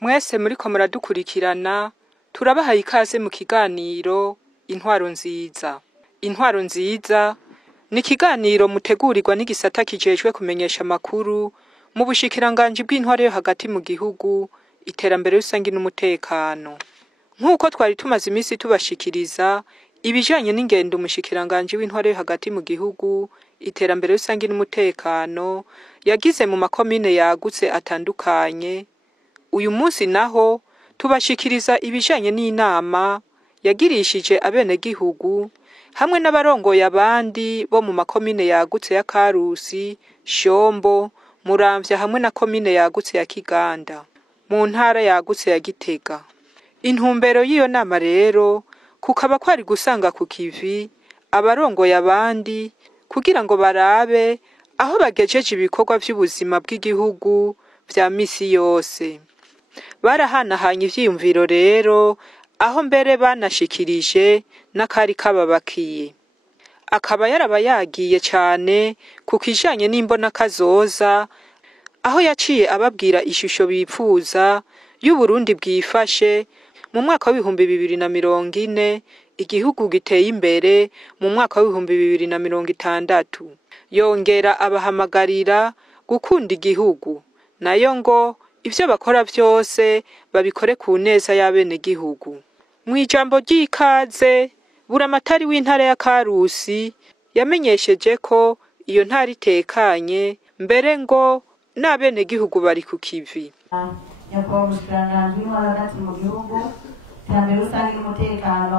Mwese muriko muradukurikirana turabahaye ikaze mu kiganiro intwaro nziza. Intwaro nziza ni ikiganiro mutegurirwa n'igisata kijejwe kumenyesha amakuru mu bushikiranganji bw'intwaro yo hagati mu gihugu, iterambere rusangi n'umutekano. Nk'uko twari tumaze iminsi tubashikiriza ibijanye n'ingendo umushikiranganji w'intwaro yo hagati mu gihugu, iterambere rusangi n'umutekano yagize mu makomine yagutse atandukanye. Uyu munsi naho tubashikiriza ibijanye n'inama yagirishije abenegihugu hamwe n'abarongoye abandi bo mu makomine yagutse ya Karusi, Shombo, Muramvya hamwe na komine yagutse ya Kiganda mu ntara yagutse ya Gitega. Intumbero y'iyo nama rero kukaba kwari gusanga ku kivi abarongoye abandi kugira ngo barabe aho bagejeje ibikorwa by'ubuzima bw'igihugu vya misi yose. Barahanahanye ivyiyumviro rero aho mbere banashikirije n'akari kababakiye. Akaba yarabayagiye cane ku kijanye n'imbona kazoza aho yaciye ababwira ishusho bipfuza y'Uburundi bwifashe mu mwaka wa 2040 igihugu giteye imbere mu mwaka wa 2060. Yongera abahamagarira gukunda igihugu, nayo ngo ivyo bakora vyose babikore ku neza y'abenegihugu. Mw'ijambo ry'ikaze buramatari w'intara ya Karusi yamenyesheje ko iyo ntara itekanye, mbere ngo n'abenegihugu bari ku kivi. Nyakubahwa umushikiranganji w'intwaro hagati mu gihugu, iterambere rusangi n'umutekano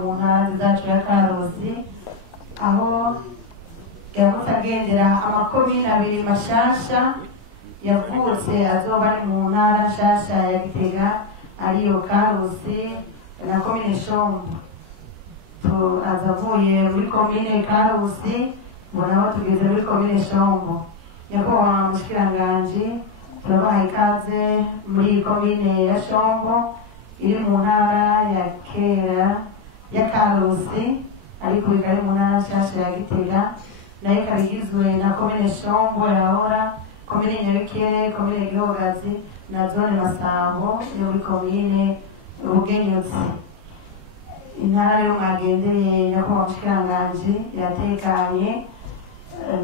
mu ntara zacu ya Karusi, aho yaramutse agendera amakomine 2 mashasha yavutse azoba ari mu ntara nshasha ya Gitega ariyo Karusi na komine Shombo. Azavuye muri komine Karusi mbonaho tugeze muri komine Shombo. Nyakubahwa umushikiranganji turabaha ikaze muri komine ya Shombo iri mu ntara ya kera ya Karusi ariko ikari mu ntara nshasha ya Gitega, nayo ikaba igizwe na komine Shombo yahora, komine Nyabikere, komine Gihogazi na zone Masambo yo muri komine Rugenyuzi. Intara yo mwagendereye nyakubahwa umushikiranganji yatekanye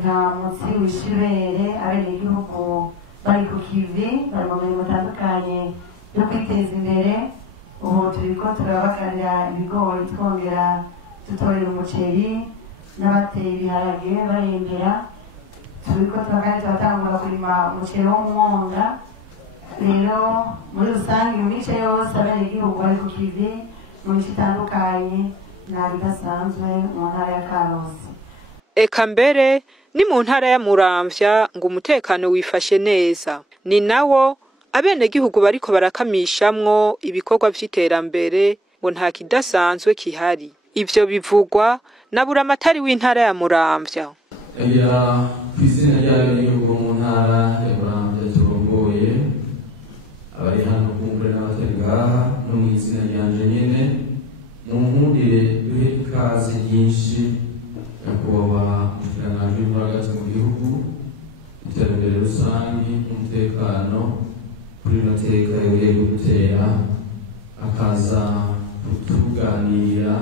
nta mutsi w'ishibere, abenegihugu bari ku kivi, bari mu mirimo itandukanye yo kwiteza imbere. Ubu turiko turabagarira ibigori twongera dutorera umuceri, n'abateye ibiharage barembera. Turiko turatangura kurima umuceri wo mu mwonga. Rero muri rusange mu mice yose abenegihugu bari ku kivi mu mice itandukanye, nta bidasanzwe mu ntara ya Karusi. Eka mbere ni mu ntara ya Muramvya ngo umutekano wifashe neza, ni nawo abenegihugu bariko barakamishamwo ibikorwa vy'iterambere ngo nta kidasanzwe kihari. Ivyo bivugwa na buramatari w'intara ya Muramvya. Kw'izina ry'abenegihugu mu ntara ya Muramvya turongoye, abari hano kumbure n'abatari ngaha, no mw'izina ryanje nyene munkundire duhe ikaze ryinshi nyakubahwa umushikiranganji w'intwaro hagati mu gihugu, iterambere rusangi n'umutekano kuri rino teka yongeye gutera akaza kutuganirira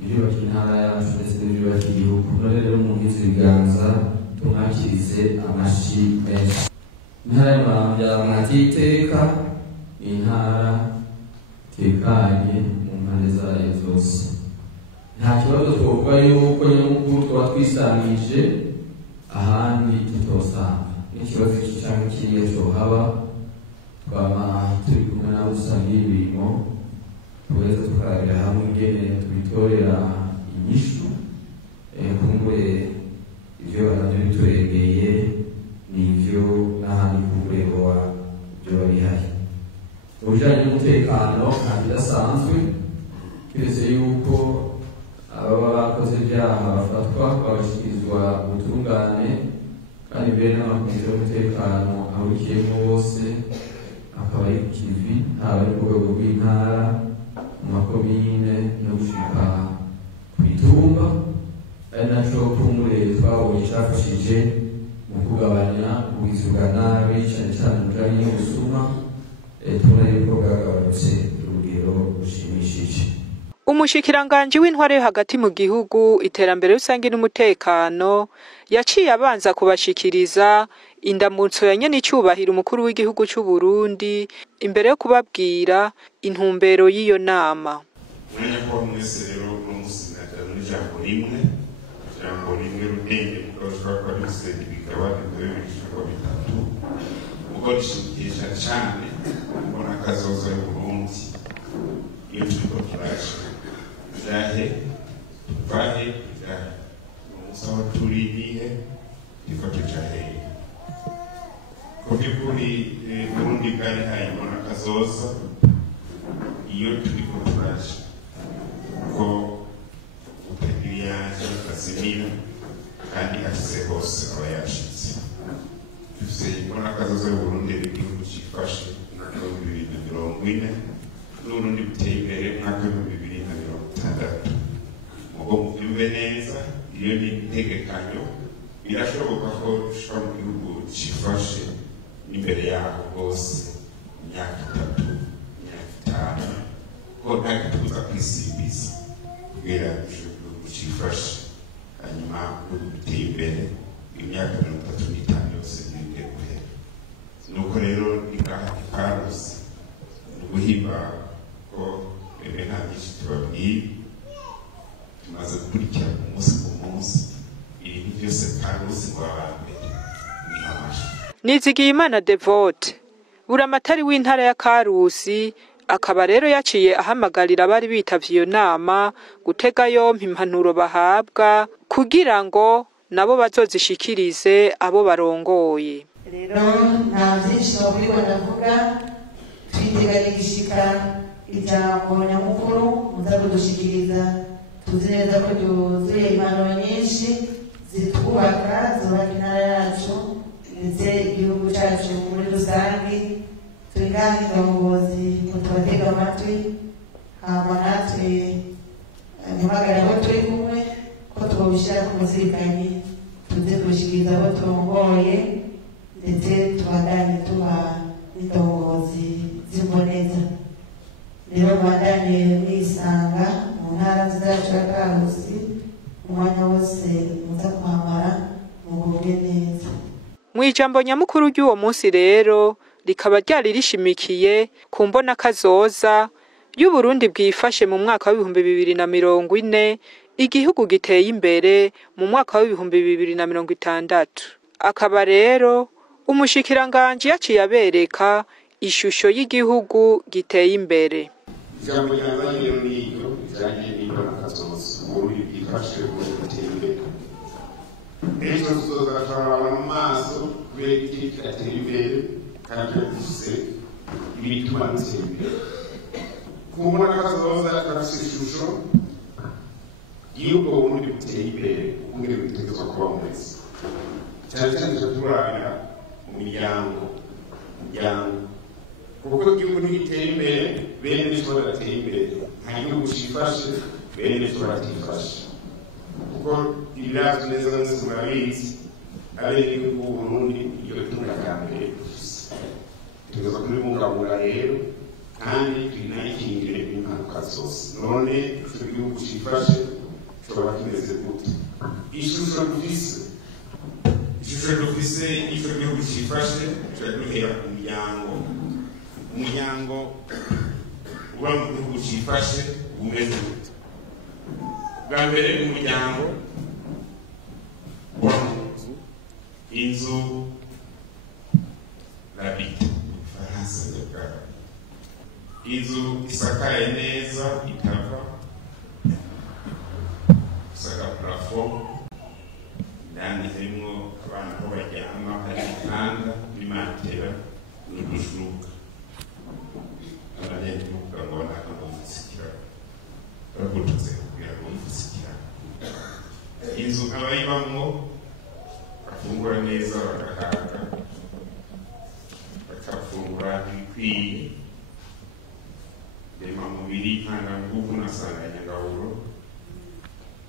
ivyubaka intara yacu ndetse n'ivyubaka igihugu. None rero muhize ibiganza tumwakirize amashi menshi. Intara ya Muramvya mwateye iteka, intara tekanye mu mpande zayo zose. Nta kibazo twovuga yuko nyamukuru twaba twisangije ahandi tutosanga. N'ikibazo canke kiriya cohaba twaba turi kumwe nabo dusangiye imirimo, tugaheza tukarabira hamwe ingene tubitorera inyishu. Kumbure ivyo baravyo bituregeye n'ivyo n'ahandi ku rwego vyoba bihari. Mu bijanye n'umutekano nta kidasanzwe, kiretse yuko ababa bakoze ibyaha bafatwa bagashyikirizwa ubutungane kandi mbere n'amakomite y'umutekano ahurikiyemo bose akaba ari ku kivi haba ari ku rwego rw'intara mu makomine no gushika ku itumba ari naco kumure twabonye cafashije mu kugabanya ubugizi bwa nabi cane cane mujanye n'ubusuma tubona yuko bwagabanutse urugero rushimishije. Umushikiranganji w'intware yo hagati mu gihugu iterambere rusange n'umutekano yaciye abanza kubashikiriza indamutso ya nyenicubahiro umukuru w'igihugu cy'u Burundi imbere yo kubabwira intumbero y'iyo nama. Mwanya kwa mwese rero n'umusinata n'ijambo rimwe rudende mukoshwa kwa rusenge bikabane bibishako bitatu uko rishukisha cyane mbona kazoza y'Uburundi iyo turiko turasha jahe vahe jahe umusaba turinihe ifate jahe ko byukuri Burundi bwari hayibona kazoza iyo turiko turasha ko utegiriyaje kazimira kandi afise hose aba yashitse dufise ibona kazoza y'Uburundi igihugu cifashe mwaka wa 2040 n'Uburundi buteye imbere mwaka wa 2060 mugo mubyumve neza iyo ni integekanyo birashoboka ko dushobora mu gihugu cifashe n'imbere yaho bose imyaka 3 imyaka 5 ko ntagituza kwisibiza kugira igihugu cifashe hanyuma guteye imbere imyaka 35 yose n'inde guhera nuko rero ikarusi guhimba ko nta byinshi tubabwiye tumaze gukurikira umunsi ku munsi ibintu byose karusi ngo abambere ni amashi. Nizigiyimana Devote buramatari w'intara ya Karusi akaba rero yaciye ahamagarira abari bitavye iyo nama gutega yompi impanuro bahabwa kugira ngo nabo bazozishikirize abo barongoye. Rero nta byinshi nobwiwe ndavuga twiteganya gishika ijambo nyamukuru muza kudushikiriza tuzi neza ko ryuzuye impanuro nyinshi zitwubaka zubaka intara yacu ndetse igihugu cyacu muri rusange turi kandi indongozi mutubatega amatwi hama natwe ntibagare aho turi kumwe ko twabishyira ku muzirikanye tuze kubishikiriza abo turongoye ndetse tubandanye tuba n'indongozi z'imboneza. Rero bandanye mwisanga mu ntara zacu ya Karusi umwanya wose muza kuhamara mugubwe neza. Mwijambo nyamukuru ry'uwo munsi rero rikaba ryari rishimikiye ku mbona kazoza y'Uburundi bwifashe mu mwaka wa 2040 igihugu giteye imbere mu mwaka wa 2060. Akaba rero umushikiranganji yaciye abereka ishusho y'igihugu giteye imbere. Ijambo ryazanye rero niyo bijanye n'imbona kazoza Uburundi bwifashe guteye imbere. Ejo tuzoza turaraba mu maso kubera iki kiratera imbere kandi dufise ibituma dutera imbere. Kumbona kazoza turafise ishusho y'uko Uburundi buteye imbere ukungene bitegerezwa kuba mwiza. Cyane cyane turabira mu miryango kuko igihugu ntigiteye imbere bene nico barateye imbere nta gihugu cifashe bene nico baratifashe kuko ibirazwi neza mwese murabizi abenegihugu b'Uburundi iryo tunga rya mbere tugeza kubibungabunga rero kandi tunayikingire impanuka zose. None ico gihugu cifashe coba kimeze gute? Ishusho dufise ico gihugu cifashe turaduhera ku umuryango uba mu gihugu cifashe umeze gute? Bwa mbere umuryango uba mu inzu labite Faransa y'Ubwara, inzu isakaye neza itava isaka plafo ndani harimwo abana aho baryama hari ibitanda n'imatera n'udushuka abanyagihugu ngo nakamusikira inzu abayibamwo bafungura neza bagahaga bakafungura ibikwiye ndemamubiri ntanganguvu na nsanganyangaburo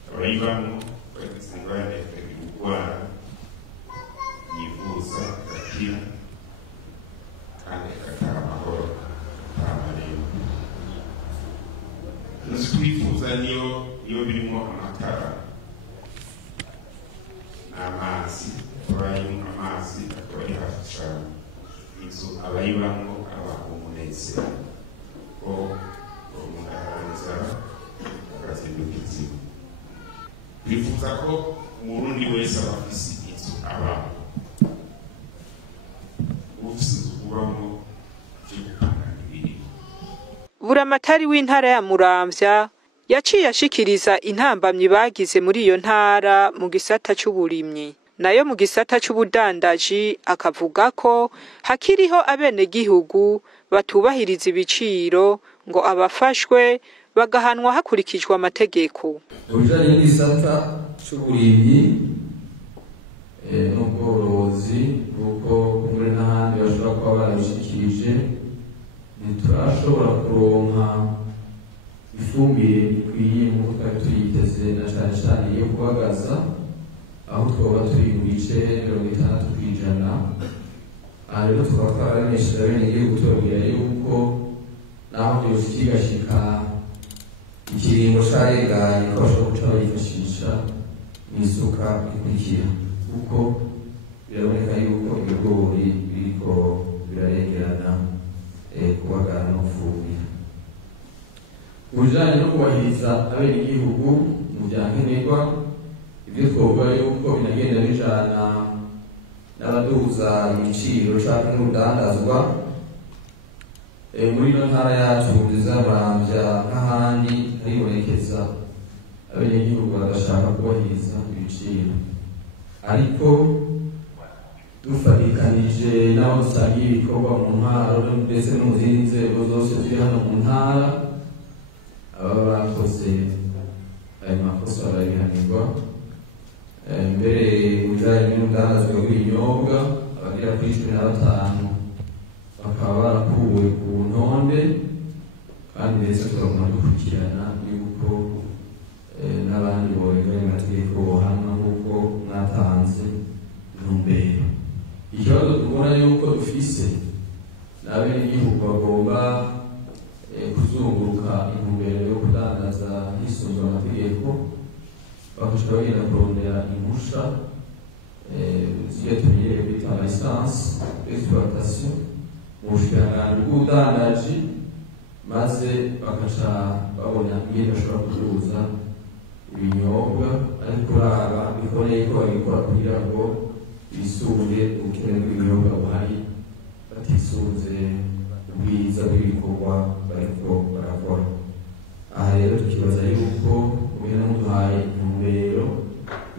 abayibamwo bagafungura indwara yivuza agakira kandi agataha amahoro amarembo. Twifuza niyo birimo amatara n'amazi, abayimo amazi akaba ari hafi cyane, inzu abayibamo aba umunezero ko umuntu arangiza agazinduka inzira. Twifuza ko umurundi wese aba afise inzu abamo, ufise inzu kubamo Buramatari w'intara ya Muramvya yaciye ashikiriza intambamyi bagize muri iyo ntara mu gisata c'uburimyi, nayo mu gisata c'ubudandaji akavuga ko hakiriho abenegihugu batubahiriza ibiciro ngo abafashwe bagahanwa hakurikijwe amategeko. Ubujanye n'igisata c'uburimyi n'ubworozi kuko kumwe n'ahandi bashobora kuba barabishikirije, ntiturashobora kuronka ifumbire ikwiye nk'uko twari tuyiteze, na cane cane iyo kubagaza aho twoba turi mu bice 60%. Aha rero tukaba twaramenyesheje abenegihugu tubabwira yuko naho vyose kigashika ikiringo carenganye ko bashobora guca bayifashisha n'isuka ikurikira, kuko biraboneka yuko ibigori biriko birarengerana kubagara no gufumbira. Ubujanye no kubahiriza abenegihugu mu vya nkenerwa, ibyo twovuga yuko binagenda bijana n'abaduza ibiciro canke n'urudandazwa. Muri ino ntara yacu Muramvya n'ahandi haribonekeza abenegihugu badashaka kubahiriza ibiciro, ariko dufatikanije n'abo dusangiye ibikorwa mu ntara ndetse no mu zindi nzego zose ziri hano mu ntara, ababa bakoze ayo makosa barabihanirwa. Mbere ubujanye n'urudandazwa rw'ibinyobwa abagera kuri 15 bakaba barakuwe ku ntonde, kandi ndetse turaguma dukurikirana yuko n'abandi borenganya amategeko bohanwa nk'uko mwatanze intumbero. Ikibazo tubona yuko dufise n'abenegihugu bagomba kuzunguruka intumbero yo kudandaza hisunzwe amategeko, bakaca bagenda kurondera impusha ziyo tumenyereye kwita lisansi d'exploitation mu bushikiranganji bw'ubudandaji, maze bakaca babona ingene bashobora kuduza ibinyobwa, ariko raba bikoreye ko babikora kugira ngo bisunge ubukene bw'ibinyobwa buhari, batisunze ubwiza bw'ibikorwa bariko barakora. Aha rero tukibaza yuko ubena muduhaye intumbero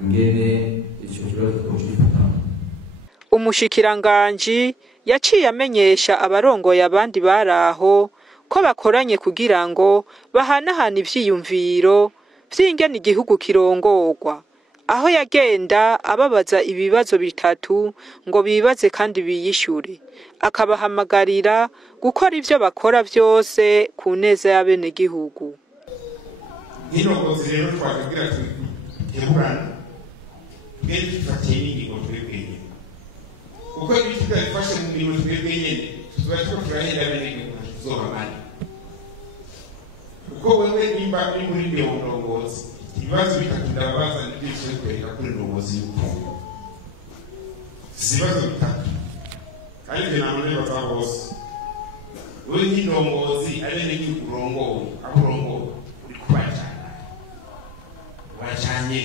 ingene ico kibazo twocifatamo. Umushikiranganji yaciye amenyesha abarongoye abandi baraho ko bakoranye kugira ngo bahanahana ivyiyumviro vy'ingene igihugu kirongorwa, aho yagenda ababaza ibibazo bitatu ngo bibaze kandi biyishure, akabahamagarira gukora ivyo bakora vyose ku neza y'abenegihugu. N'indongozi rero twakubwira tuteburana twebwe dufatiye n'ingingo twebwe nyene, kuko ibiti byadufashe mu mirimo twebwe nyene tuzoba turiko turahera abenegihugu tuzohamane, kuko wewe nimba uri muri ndongozi ibibazo bitatu ndababaza nibyo kwereka kuri ndongozi y'ukuntu ibibazo bitatu, kandi njye ntabwo nibaza bose wewe nk'indongozi abenegihugu urongoye aho urongoye uri kubajana bajanye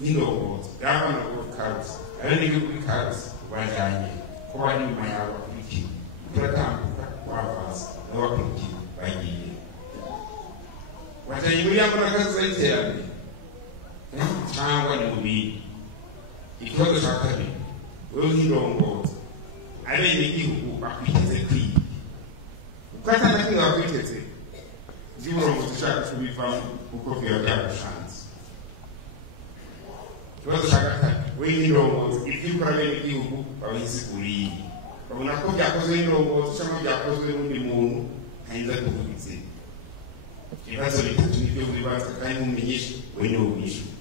n'indongozi y'abana b'ukazi abenegihugu b'ikazi bajanye ko bari nyuma yawe bakurikiye turatambuka wavaza n'abakurikiye bagiye bajanye muri yambo n'akazi z'iterambere cyangwa ni mu bindi. Ikibazo cya kabiri, wewe nk'indongozi abenegihugu bakwiteze kwiga, uko atandukanye bakwiteze by'uburongozi ushaka kubivamo kuko biba byagushanze. ikibazo cya gatatu we n'indongozi ibyo ukora bene igihugu babisiguriye babona ko byakozwe n'indongozi cyangwa byakozwe n'undi muntu ntahinza kuvugize ibibazo bitatu nibyo bibaza kandi mumenyeshe we niwe wishyura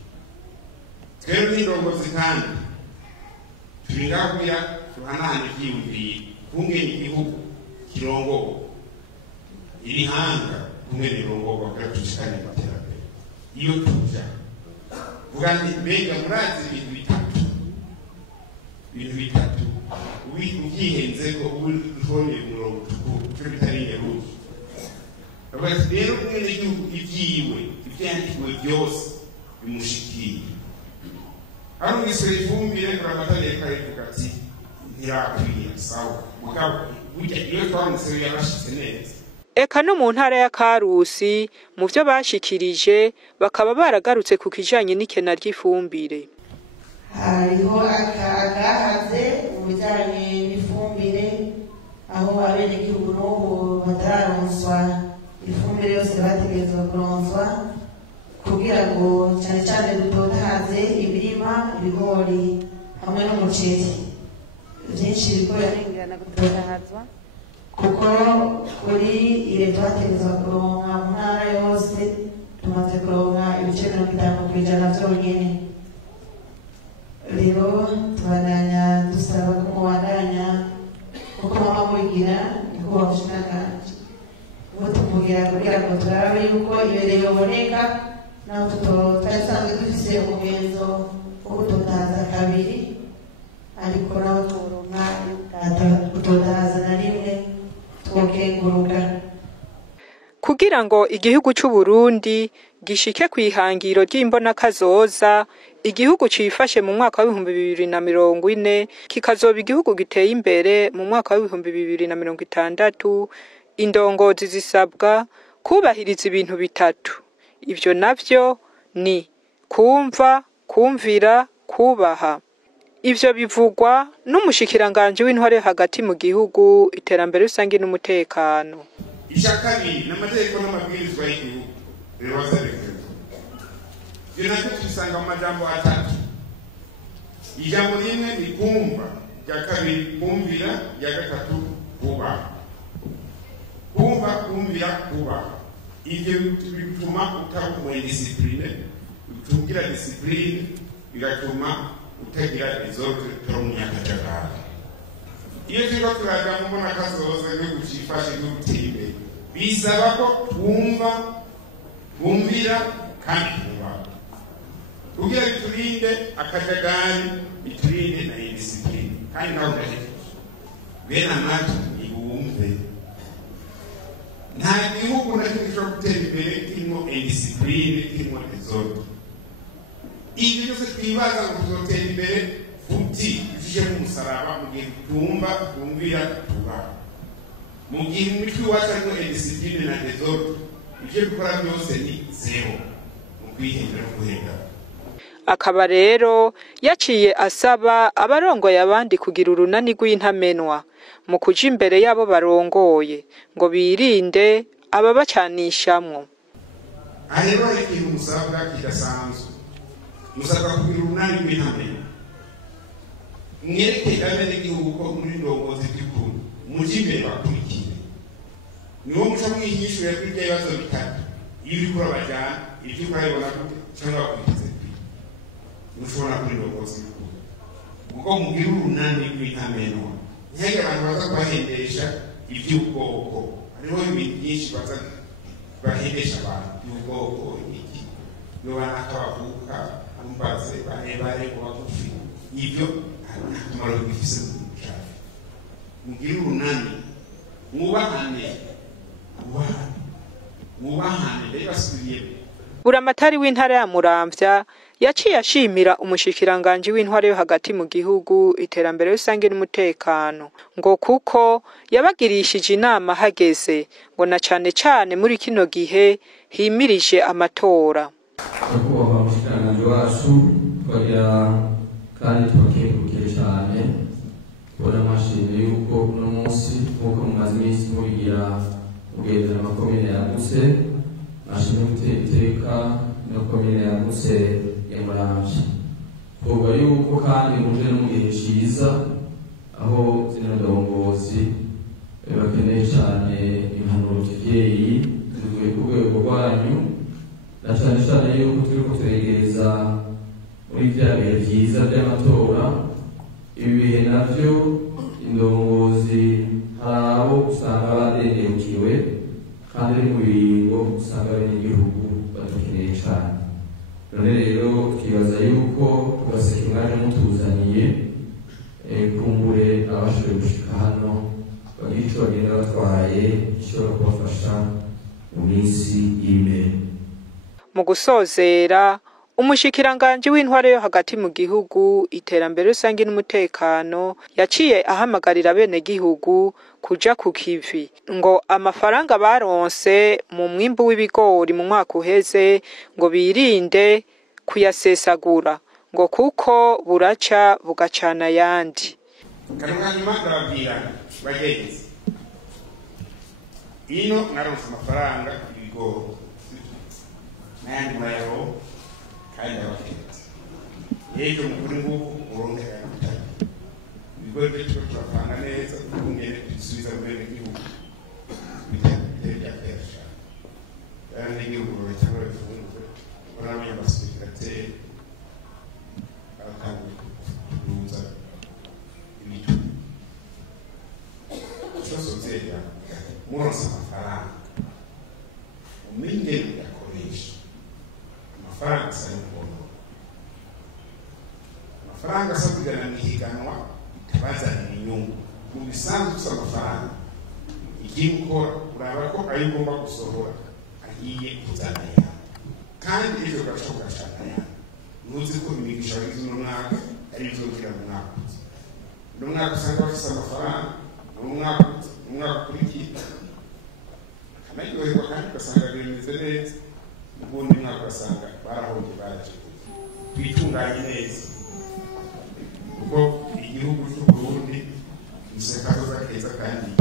twebwe n'indongozi kandi turi ngabwira tuhanahana ibyiyumviye kungena igihugu kirongowe irihanga kungena irongowe kugira tushikane iterambere iyo tuja vuga nti mbega murazi ibintu bitatu ubyihenze ko ubonye umurongo cyo bitari nyeruzi abati rero kungena igihugu ibyiwe ibyandikiwe byose bimushikiye hano ngisore ifumbire kuramatanye karivuga ati ntirakwiye sawa mugabo burya iyo twamusore yabashitse neza. Eka no mu ntara ya Karusi mu byo bashikirije bakaba baragarutse ku kijanye n'ikena ry'ifumbire. Hariho akagahaze mu bijanye n'ifumbire aho abenegihugu n'ubu batararonswa ifumbire yose bategerezwa kuronswa kugira ngo cyane cyane dutotahaze ibirima ibigori hamwe n'umuceri byinshi bikora n'ingana gutotahazwa kuko kuri ile twategerezwa kuronka mu ntara yose tumaze kuronka ibice 50% byonyine. Rero tubandanya dusaba ko mubandanya kuko mama mugira niko wabishikanje ubu tumugira kugira ngo turabe yuko ibere yoboneka naho tutasanzwe dufise umugenzo wo gutotaza kabiri ariko naho turonka gutotaza na rimwe twokenguruka kugira ngo igihugu cy'u Burundi gishike kwihangiro ry'imbona kazoza igihugu cifashe mu mwaka wa 2040 kikazoba igihugu giteye imbere mu mwaka wa 2060 indongozi zisabwa kubahiriza ibintu bitatu. Ivyo navyo ni kumva, kumvira, kubaha. Ivyo bivugwa n'umushikiranganje w'intware hagati mu gihugu iterambere rusange n'umutekano. Ishakari n'amategeko n'amabwirizwa y'igihugu rero wazerekeza. Nako tusanga mu majambo atatu. Ijambo rimwe ni kumva, rya kabiri kumvira, rya gatatu kubaha. Kumva, kumvira, kubaha. Ivyo bituma utaba umudisipline, utugira disipline, bigatuma utagira desordre turi umunyakajagari. Iyo turiko turaja mu mbona kazoza no gucifashe n'ubutime bisaba ko twumva, kumvira kandi kubaha. Kugira biturinde akajagari, biturinde na disipline kandi naho gahejeje. Bena natu ibumve. Nta gihugu na kimwe cyo gutera imbere kirimo indisipline, kirimo desordre. Ibyo byose twibaza ngo tuzotera imbere futi bije mu musaraba mu gihe tumva kumvira tubaha. Mu gihe imitwe iwacu ariko indisipline na desordre ibyo gukora byose ni zero mu kwihindura no guhenda. Akaba rero yaciye asaba abarongoye abandi kugira urunani rw'intamenwa mu kuja imbere yabo barongoye ngo birinde ababacanishamwo. Areba ikintu musabwa kidasanzwe. Musabwa kugira urunani rw'intamenwa. Mwereke abene igihugu ko muri ndongozi by'ukuri muje imbere bakurikiye. Niwo muca mwinyishu yakwirya ibibazo bitatu. Iyo uri kurabajana ibyo ukayibona gute cyangwa bakurikize mushobora kuri ndongozi y'ukuri. Kuko mugira urunani rw'intamenwa. Nyege abantu baza kubahendesha iby'ubwoko. Hariho ibintu byinshi baza bahendesha abantu iby'ubwoko iki. Nobana akabavuka ambaze barebare ngo bagufi. Ibyo akamaro bifise mu cyaro. Mugira urunani mubahane. Mubahane rero basubiye. Buramatari w'intara ya Muramvya yaciye ashimira umushikiranganje w'intware yo hagati mu gihugu iterambere rusange n'umutekano ngo kuko yabagirishije inama hageze ngo na cane muri kino gihe himirije amatora. Kuko umushikiranganje wacu twagira kandi twakengurukire cyane kubona amashimwe yuko uno munsi nk'uko mumaze iminsi mubigira mugendera amakomine yagutse ashimwe gutera iteka no komine yagutse ya Muramvya twoba yuko kandi muje no mu gihe ciza aho zino ndongozi bakeneye cyane impanuro z'ivyeyi zivuye ku rwego rwanyu na cyane cyane yuko turiko turegereza muri vya bihe vyiza vy'amatora. Ibi bihe navyo indongozi hari abo usanga badendebukiwe kandi ari mu biringo usanga abanyagihugu badukeneye cyane. None rero twibaza yuko tugaseka mwaje mutuzaniye kumbure abashoboye gushika hano bagira icyo bagenda batwaye gishobora kubafasha mu minsi y'imbere. Mu gusozera, umushikiranganji w'intwaro yo hagati mu gihugu, iterambere rusange n'umutekano yaciye ahamagarira bene gihugu kuja ku kivi ngo amafaranga baronse mu mwimbu w'ibigori mu mwaka uheze ngo birinde kuyasesagura ngo kuko buraca bugacana yandi. Kanumanyuma ndababwira bagenzi, ino mwaronse amafaranga y'ibigori n'ayandi murayaho kandi abakenzi ejo mukuri ngubu urongera gutanga ibigori byo turapanga neza tukungene dusubiza mu bene gihugu biteye byafasha kandi n'igihugu cyangwa bifunze urabona abasirikare akabuza ibintu cyosozera muronse amafaranga umingene yakoresha amafaranga asaba umuntu amafaranga asabigana mihiganwa ikabazanira inyungu mu bisanzwe usaba amafaranga igihe ukora uraba ko ayo ugomba gusohora ahiye kuzana yawe kandi ejo gaco gashaka yawe ntuzi ko imigisha wagize uno mwaka ari bizongera mu mwaka uno mwaka usanga bafise amafaranga umwaka ukurikiye akanaryoherwa kandi ugasanga bimeze neza ubundi mwaka ugasanga barahombye baraje twitunganye neza kuko igihugu cy'u Burundi gisekaza keza kandi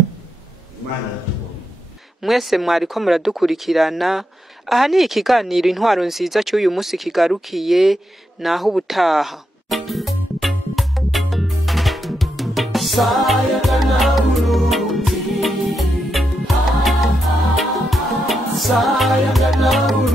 Imana yatubona. Mwese mwariko muradukurikirana, aha ni ikiganiro intwaro nziza cy'uyu munsi kigarukiye, naho ubutaha. Sayagana Burundi, Sayagana Burundi.